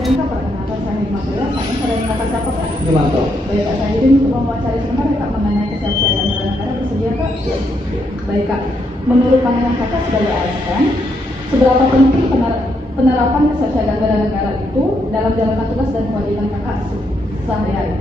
presiden Kak, perkenalkan saya Hikmat Ria, saya dari Kakak siapa Kak? Gimana? Baik Kak, saya izin untuk mewawancari sebentar Kak mengenai kesiapsiagaan bela negara, bersedia Kak? Baik Kak, menurut pandangan Kakak sebagai ASN, seberapa penting penerapan kesiapsiagaan bela negara itu dalam menjalankan tugas dan kewajiban Kakak sehari-hari?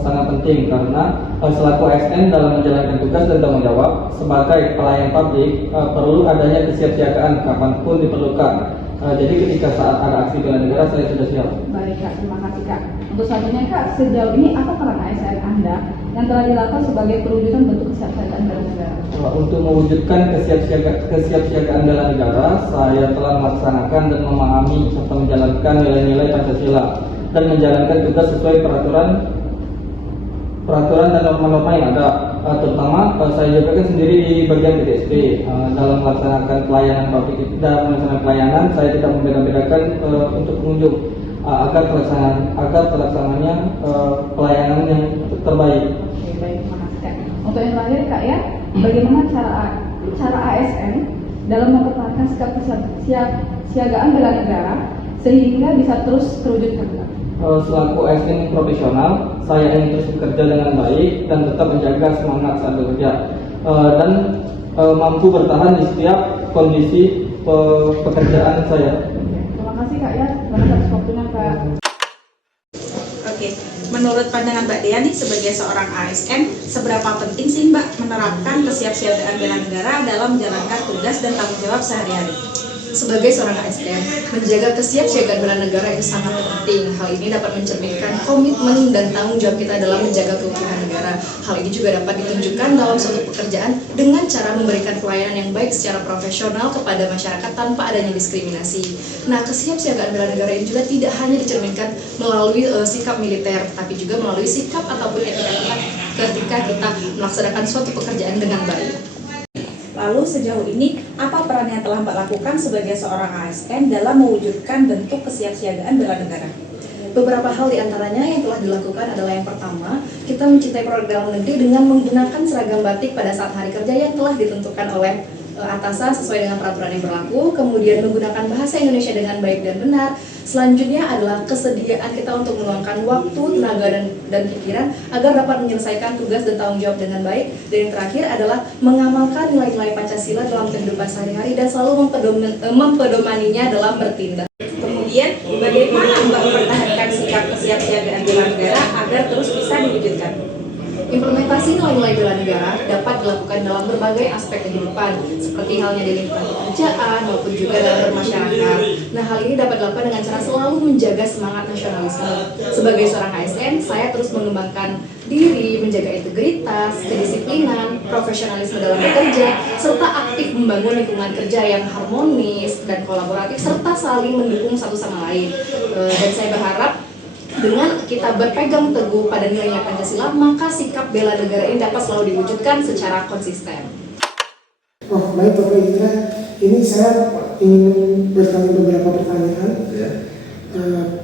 Sangat penting karena selaku ASN dalam menjalankan tugas dan tanggung jawab sebagai pelayan publik perlu adanya kesiapsiagaan kapanpun diperlukan. Jadi ketika saat ada aksi bela negara saya sudah siap. Baik Kak, terima kasih Kak. Untuk selanjutnya Kak, sejauh ini apa peran ASN Anda yang telah dilakukan sebagai perwujudan bentuk kesiapsiagaan bela negara? Untuk mewujudkan kesiapsiagaan bela negara, saya telah melaksanakan dan memahami serta menjalankan nilai-nilai Pancasila dan menjalankan tugas sesuai peraturan dan norma-norma yang ada. Terutama saya juga kan sendiri di bagian PTSP dalam melaksanakan pelayanan publik. Dalam melaksanakan pelayanan saya tidak membeda-bedakan untuk pengunjung agar terlaksananya pelayanan yang terbaik. Oke, baik, terima kasih Kak. Untuk yang terakhir Kak ya, bagaimana cara ASN dalam mempertahankan sikap kesiapsiagaan bela negara sehingga bisa terus terwujudkan Kak? Selaku ASN profesional, saya ingin terus bekerja dengan baik dan tetap menjaga semangat saat bekerja dan mampu bertahan di setiap kondisi pekerjaan saya. Terima kasih Kak ya, terima kasih atas waktunya Kak. Oke, menurut pandangan Mbak Dea nih sebagai seorang ASN, seberapa penting sih Mbak menerapkan kesiapsiagaan bela negara dalam menjalankan tugas dan tanggung jawab sehari-hari? Sebagai seorang ASN, menjaga kesiapsiagaan bela negara itu sangat penting. Hal ini dapat mencerminkan komitmen dan tanggung jawab kita dalam menjaga keutuhan negara. Hal ini juga dapat ditunjukkan dalam suatu pekerjaan dengan cara memberikan pelayanan yang baik secara profesional kepada masyarakat tanpa adanya diskriminasi. Nah, kesiapsiagaan bela negara ini juga tidak hanya dicerminkan melalui sikap militer, tapi juga melalui sikap ataupun etika kita ketika kita melaksanakan suatu pekerjaan dengan baik. Lalu sejauh ini, apa peran yang telah Mbak lakukan sebagai seorang ASN dalam mewujudkan bentuk kesiapsiagaan bela negara? Beberapa hal diantaranya yang telah dilakukan adalah yang pertama, kita mencintai produk dalam negeri dengan menggunakan seragam batik pada saat hari kerja yang telah ditentukan oleh atasan sesuai dengan peraturan yang berlaku, kemudian menggunakan bahasa Indonesia dengan baik dan benar. Selanjutnya adalah kesediaan kita untuk meluangkan waktu, tenaga, dan pikiran agar dapat menyelesaikan tugas dan tanggung jawab dengan baik. Dan yang terakhir adalah mengamalkan nilai-nilai Pancasila dalam kehidupan sehari-hari dan selalu mempedomaninya dalam bertindak. Kemudian, bagaimana Mbak mempertahankan sikap kesiapsiagaan bela negara agar terus bisa diwujudkan? Implementasi nilai-nilai bela negara dapat dilakukan dalam berbagai aspek kehidupan, seperti halnya di lingkungan pekerjaan maupun juga dalam bermasyarakat. Nah, hal ini dapat dilakukan dengan cara selalu menjaga semangat nasionalisme. Sebagai seorang ASN, saya terus mengembangkan diri, menjaga integritas, kedisiplinan, profesionalisme dalam bekerja, serta aktif membangun lingkungan kerja yang harmonis dan kolaboratif, serta saling mendukung satu sama lain. Dan saya berharap dengan kita berpegang teguh pada nilai-nilai Pancasila, maka sikap bela negara ini dapat selalu diwujudkan secara konsisten. Oh, baik Bapak Indra, ini saya ingin bertanya beberapa pertanyaan.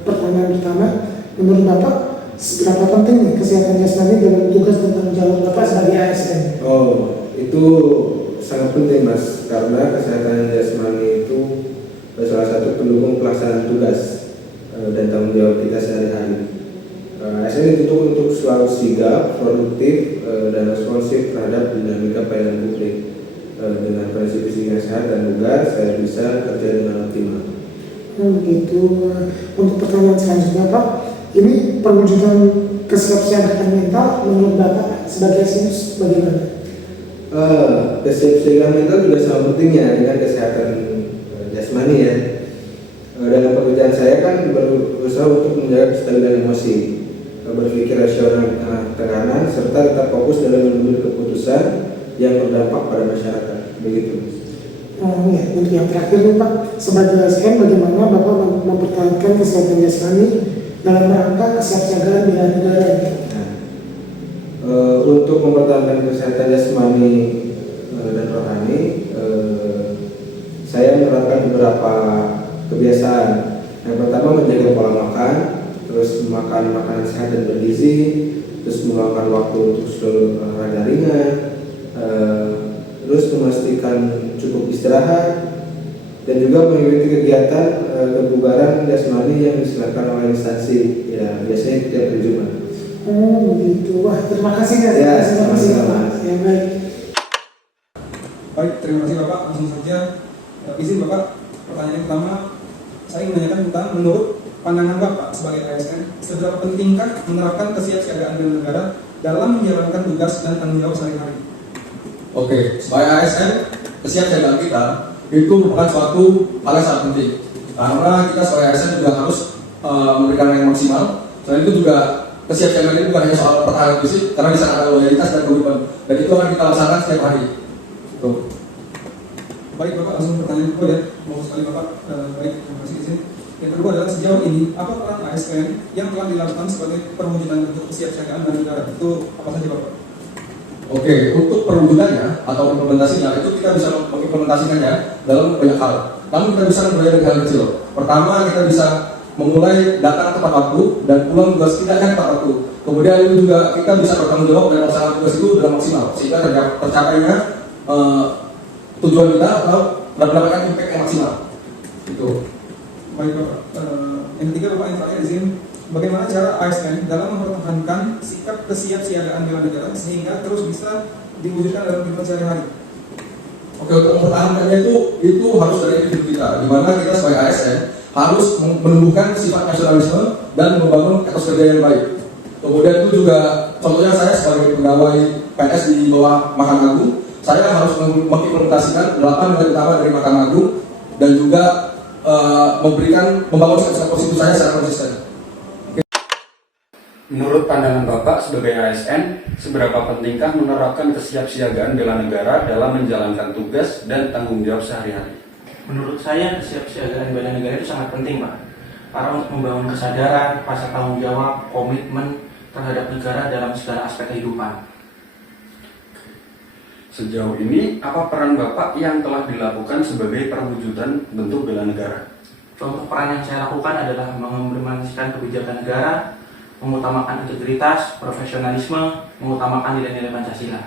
Pertanyaan pertama, menurut Bapak, seberapa penting nih kesehatan jasmani dalam tugas dan tanggung jawab Bapak sebagai ASN? Oh, itu sangat penting Mas, karena kesehatan jasmani itu salah satu pendukung pelaksanaan tugas dan tanggung jawab kita sehari-hari. ASN dituntut untuk selalu sigap, produktif, dan responsif terhadap dinamika pelayanan publik. Dengan kondisi fisik yang sehat dan bugar, saya bisa kerja dengan optimal. Begitu. Untuk pertanyaan selanjutnya Pak, ini perwujudan kesiapsiagaan mental menurut Bapak sebagai ASN bagaimana? Kesiapsiagaan mental juga sama pentingnya dengan kesehatan jasmani ya. Dalam pekerjaan saya kan berusaha untuk menjaga kestabilan emosi, berpikir rasional di tengah tekanan, serta tetap fokus dalam mengambil keputusan yang berdampak pada masyarakat. Begitu. Ya, untuk yang terakhir nih Pak, sebagai ASN bagaimana Bapak mempertahankan kesehatan jasmani dalam rangka kesiapsiagaan bela negara? Untuk mempertahankan kesehatan jasmani dan rohani, saya menerapkan beberapa kebiasaan. Yang pertama menjaga pola makan, terus makan makanan sehat dan bergizi, terus meluangkan waktu untuk seluruh olahraga ringan, terus memastikan cukup istirahat, dan juga mengikuti kegiatan kebugaran jasmani yang diselenggarakan oleh instansi, ya biasanya setiap hari Jumat. Oh begitu. Wah, terima kasih ya. Ya, Terima kasih sama-sama. Bapak. Ya baik. Baik, terima kasih Bapak. Langsung saja izin Bapak, pertanyaan yang pertama saya ingin menanyakan tentang menurut pandangan Bapak sebagai ASN, seberapa pentingkah menerapkan kesiapsiagaan bela negara dalam menjalankan tugas dan tanggung jawab sehari-hari? Oke, sebagai ASN, kesiapsiagaan kita itu merupakan suatu hal yang sangat penting karena kita sebagai ASN juga harus memberikan yang maksimal. Selain itu juga kesiapsiagaan ini bukan hanya soal pertahanan fisik, karena di sana ada loyalitas dan komitmen, dan itu akan kita laksanakan setiap hari. Tuh. Baik Bapak, langsung pertanyaan kedua ya. Mau sekali Bapak, baik, terima kasih izin. Yang kedua adalah sejauh ini, apa peran ASN yang telah dilakukan sebagai perwujudan bentuk kesiapsiagaan bela negara? Itu apa saja Bapak? Oke, untuk perwujudannya atau implementasinya itu kita bisa mengimplementasikannya dalam banyak hal. Namun kita bisa mulai dari hal kecil. Pertama, kita bisa memulai datang tepat waktu dan pulang juga setidaknya tepat waktu. Kemudian itu juga kita bisa bertanggung jawab dan melaksanakan tugas itu dengan maksimal sehingga tercapainya tujuan kita atau mendapatkan impact yang maksimal. Itu. Baik Bapak, yang ketiga Bapak yang terakhir izin, bagaimana cara ASN dalam mempertahankan sikap kesiapsiagaan bela negara sehingga terus bisa diwujudkan dalam kehidupan sehari-hari? Oke, untuk mempertahankannya itu harus dari individu kita, di mana kita sebagai ASN harus menumbuhkan sifat nasionalisme dan membangun etos kerja yang baik. Kemudian itu juga contohnya saya sebagai pegawai PNS di bawah Mahkamah Agung, saya harus mengimplementasikan 8 nilai utama dari Mahkamah Agung dan juga membangun sikap positif saya secara konsisten. Menurut pandangan Bapak sebagai ASN, seberapa pentingkah menerapkan kesiapsiagaan bela negara dalam menjalankan tugas dan tanggung jawab sehari-hari? Menurut saya, kesiapsiagaan bela negara itu sangat penting, Pak. Karena untuk membangun kesadaran, rasa tanggung jawab, komitmen terhadap negara dalam segala aspek kehidupan. Sejauh ini, apa peran Bapak yang telah dilakukan sebagai perwujudan bentuk bela negara? Contoh peran yang saya lakukan adalah mengimplementasikan kebijakan negara, mengutamakan integritas, profesionalisme, mengutamakan nilai-nilai Pancasila.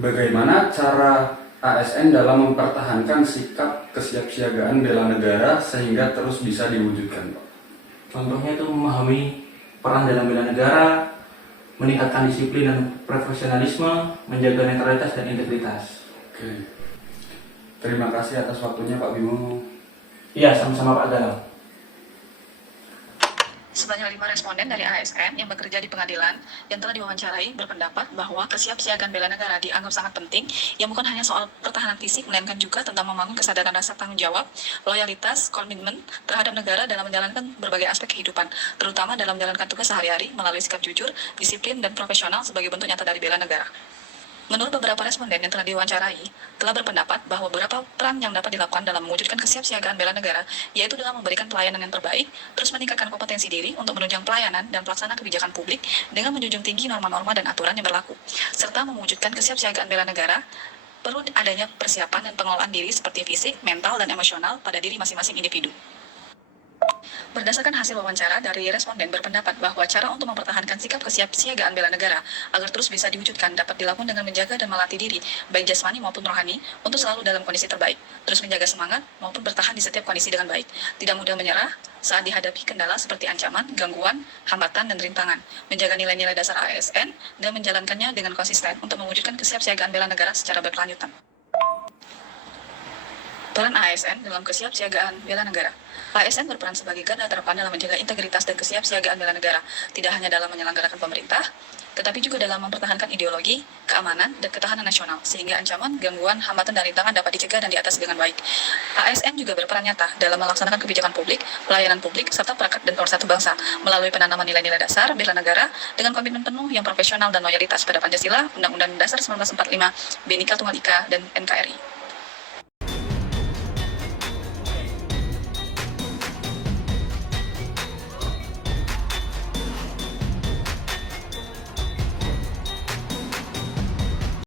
Bagaimana cara ASN dalam mempertahankan sikap kesiapsiagaan bela negara sehingga terus bisa diwujudkan, Pak? Contohnya itu memahami peran dalam bela negara, meningkatkan disiplin dan profesionalisme, menjaga netralitas dan integritas. Oke. Terima kasih atas waktunya Pak Bimo. Iya, sama-sama Pak Galang. Sebanyak 5 responden dari ASN yang bekerja di pengadilan yang telah diwawancarai berpendapat bahwa kesiapsiagaan bela negara dianggap sangat penting, yang bukan hanya soal pertahanan fisik, melainkan juga tentang membangun kesadaran rasa tanggung jawab, loyalitas, komitmen terhadap negara dalam menjalankan berbagai aspek kehidupan, terutama dalam menjalankan tugas sehari-hari melalui sikap jujur, disiplin, dan profesional sebagai bentuk nyata dari bela negara. Menurut beberapa responden yang telah diwawancarai, telah berpendapat bahwa beberapa peran yang dapat dilakukan dalam mewujudkan kesiapsiagaan bela negara, yaitu dengan memberikan pelayanan yang terbaik, terus meningkatkan kompetensi diri untuk menunjang pelayanan dan pelaksana kebijakan publik dengan menjunjung tinggi norma-norma dan aturan yang berlaku, serta mewujudkan kesiapsiagaan bela negara, perlu adanya persiapan dan pengelolaan diri seperti fisik, mental, dan emosional pada diri masing-masing individu. Berdasarkan hasil wawancara dari responden berpendapat bahwa cara untuk mempertahankan sikap kesiapsiagaan bela negara agar terus bisa diwujudkan dapat dilakukan dengan menjaga dan melatih diri, baik jasmani maupun rohani, untuk selalu dalam kondisi terbaik, terus menjaga semangat maupun bertahan di setiap kondisi dengan baik, tidak mudah menyerah saat dihadapi kendala seperti ancaman, gangguan, hambatan, dan rintangan, menjaga nilai-nilai dasar ASN, dan menjalankannya dengan konsisten untuk mewujudkan kesiapsiagaan bela negara secara berkelanjutan. Peran ASN dalam kesiapsiagaan bela negara. ASN berperan sebagai garda terdepan dalam menjaga integritas dan kesiapsiagaan bela negara, tidak hanya dalam menyelenggarakan pemerintah, tetapi juga dalam mempertahankan ideologi, keamanan, dan ketahanan nasional, sehingga ancaman, gangguan, hambatan, dan rintangan dapat dicegah dan diatasi dengan baik. ASN juga berperan nyata dalam melaksanakan kebijakan publik, pelayanan publik, serta perangkat dan pemersatu bangsa, melalui penanaman nilai-nilai dasar bela negara dengan komitmen penuh yang profesional dan loyalitas pada Pancasila, Undang-Undang Dasar 1945, Bhinneka Tunggal Ika, dan NKRI.